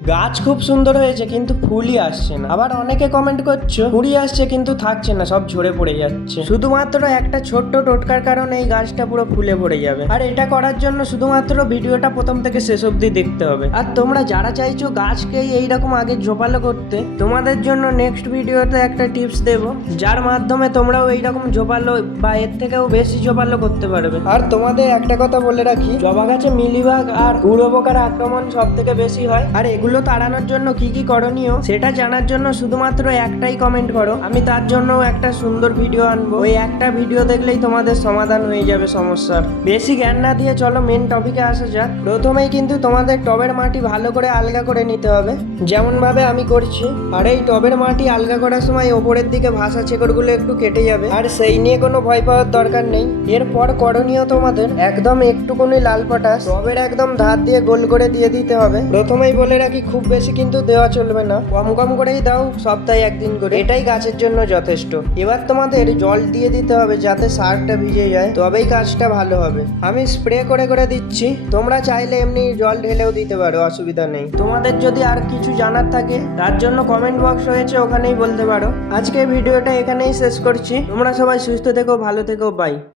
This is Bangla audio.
গাছ খুব সুন্দর হয়েছে কিন্তু ফুলই আসছে না। আবার অনেকে কমেন্ট করছো কুড়ি আসছে কিন্তু থাকছে না, সব ঝরে পড়ে যাচ্ছে। শুধুমাত্র একটা ছোট্ট টোটকার কারণে এই গাছটা পুরো ফুলে ভরে যাবে। আর এটা করার জন্য শুধুমাত্র ভিডিওটা প্রথম থেকে শেষ অবধি দেখতে হবে। আর তোমরা যারা চাইছো গাছকেই এইরকম আগে ঝোপালো করতে, তোমাদের জন্য নেক্সট ভিডিওতে একটা টিপস দেবো, যার মাধ্যমে তোমরাও এইরকম ঝোপালো বা এর থেকেও বেশি ঝোপালো করতে পারবে। আর তোমাদের একটা কথা বলে রাখি, জবা গাছে মিলিবাগ আর উড়ো পোকার আক্রমণ সব থেকে বেশি হয়। আর এগুলো তাড়ানোর জন্য কি কি করণীয় সেটা জানার জন্য শুধুমাত্র একটাই কমেন্ট করো, আমি তার জন্য একটা সুন্দর ভিডিও আনবো। ওই একটা ভিডিও দেখলেই তোমাদের সমাধান হয়ে যাবে সমস্যার। বেশি জ্ঞান না দিয়ে চলো মেন টপিকে আসা যাক। প্রথমেই কিন্তু তোমাদের টবের মাটি ভালো করে আলগা করে নিতে হবে, যেমন ভাবে আমি করছি। আর এই টবের মাটি আলগা করার সময় ওপরের দিকে ভাসা শেকড়গুলো একটু কেটে যাবে, আর সেই নিয়ে কোনো ভয় পাওয়ার দরকার নেই। এরপর করণীয় তোমাদের একদম একটুকুনি লাল পটাশ টবের একদম ধার দিয়ে গোল করে দিয়ে দিতে হবে। প্রথমেই বলে রাখি খুব বেশি কিন্তু দেওয়া চলবে না, কম কম করেই দাও, সপ্তাহে একদিন করে, এটাই গাছের জন্য যথেষ্ট। এবার তোমাদের জল দিয়ে দিতে হবে যাতে সারটা ভিজে যায়, তবেই কাজটা ভালো হবে। আমি স্প্রে করে করে দিচ্ছি, তোমরা চাইলে এমনি জল ঢেলেও দিতে পারো, অসুবিধা নেই। তোমাদের যদি আর কিছু জানার থাকে তার জন্য কমেন্ট বক্স রয়েছে, ওখানেই বলতে পারো। আজকে ভিডিওটা এখানেই শেষ করছি। তোমরা সবাই সুস্থ থেকো, ভালো থেকো, বাই।